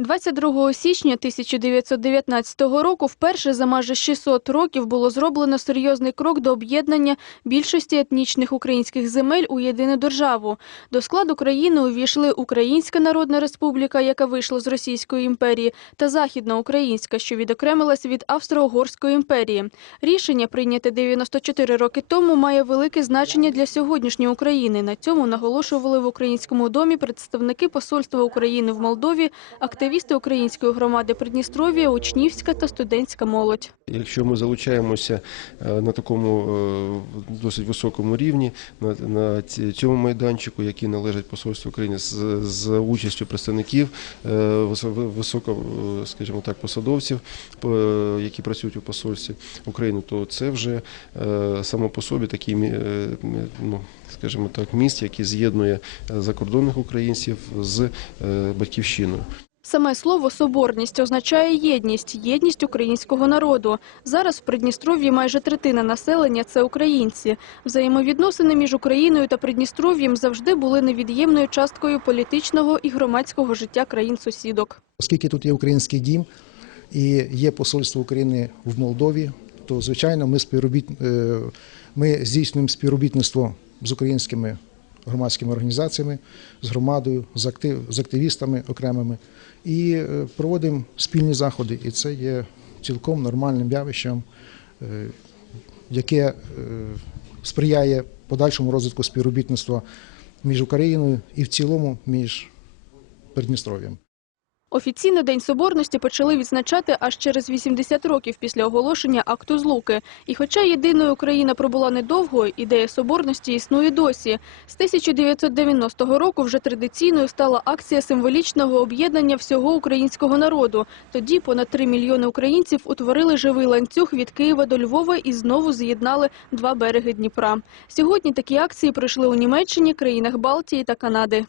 22 січня 1919 року вперше за майже 600 років було зроблено серйозний крок до об'єднання більшості етнічних українських земель у єдину державу. До складу країни увійшли Українська Народна Республіка, яка вийшла з Російської імперії, та Західна Українська, що відокремилась від Австро-Угорської імперії. Рішення, прийняте 94 роки тому, має велике значення для сьогоднішньої України. На цьому наголошували в Українському домі представники Посольства України в Молдові, активісти української громади Придністров'я, учнівська та студентська молодь. Якщо ми залучаємося е, на такому е, досить високому рівні, на, цьому майданчику, який належить посольству України, з, з участю представників е, високо, скажімо так, посадовців, по- які працюють у посольстві України, то це вже само по собі такий, ну, скажімо так, міст, який з'єднує закордонних українців з батьківщиною. Саме слово «соборність» означає єдність, єдність українського народу. Зараз в Придністров'ї майже третина населення – це українці. Взаємовідносини між Україною та Придністров'ям завжди були невід'ємною часткою політичного і громадського життя країн-сусідок. Оскільки тут є український дім і є посольство України в Молдові, то звичайно ми співробіт... е, ми здійснюємо співробітництво з українськими громадськими організаціями, з громадою, з, актив... з активістами окремими і е, проводимо спільні заходи. І це є цілком нормальним явищем, е, яке е, сприяє подальшому розвитку співробітництва між Україною і в цілому між Придністров'ям. Офіційно День Соборності почали відзначати аж через 80 років після оголошення акту злуки. І хоча єдиною Україна пробула недовго, ідея Соборності існує досі. З 1990 року вже традиційною стала акція символічного об'єднання всього українського народу. Тоді понад 3 мільйони українців утворили живий ланцюг від Києва до Львова і знову з'єднали два береги Дніпра. Сьогодні такі акції пройшли у Німеччині, країнах Балтії та Канади.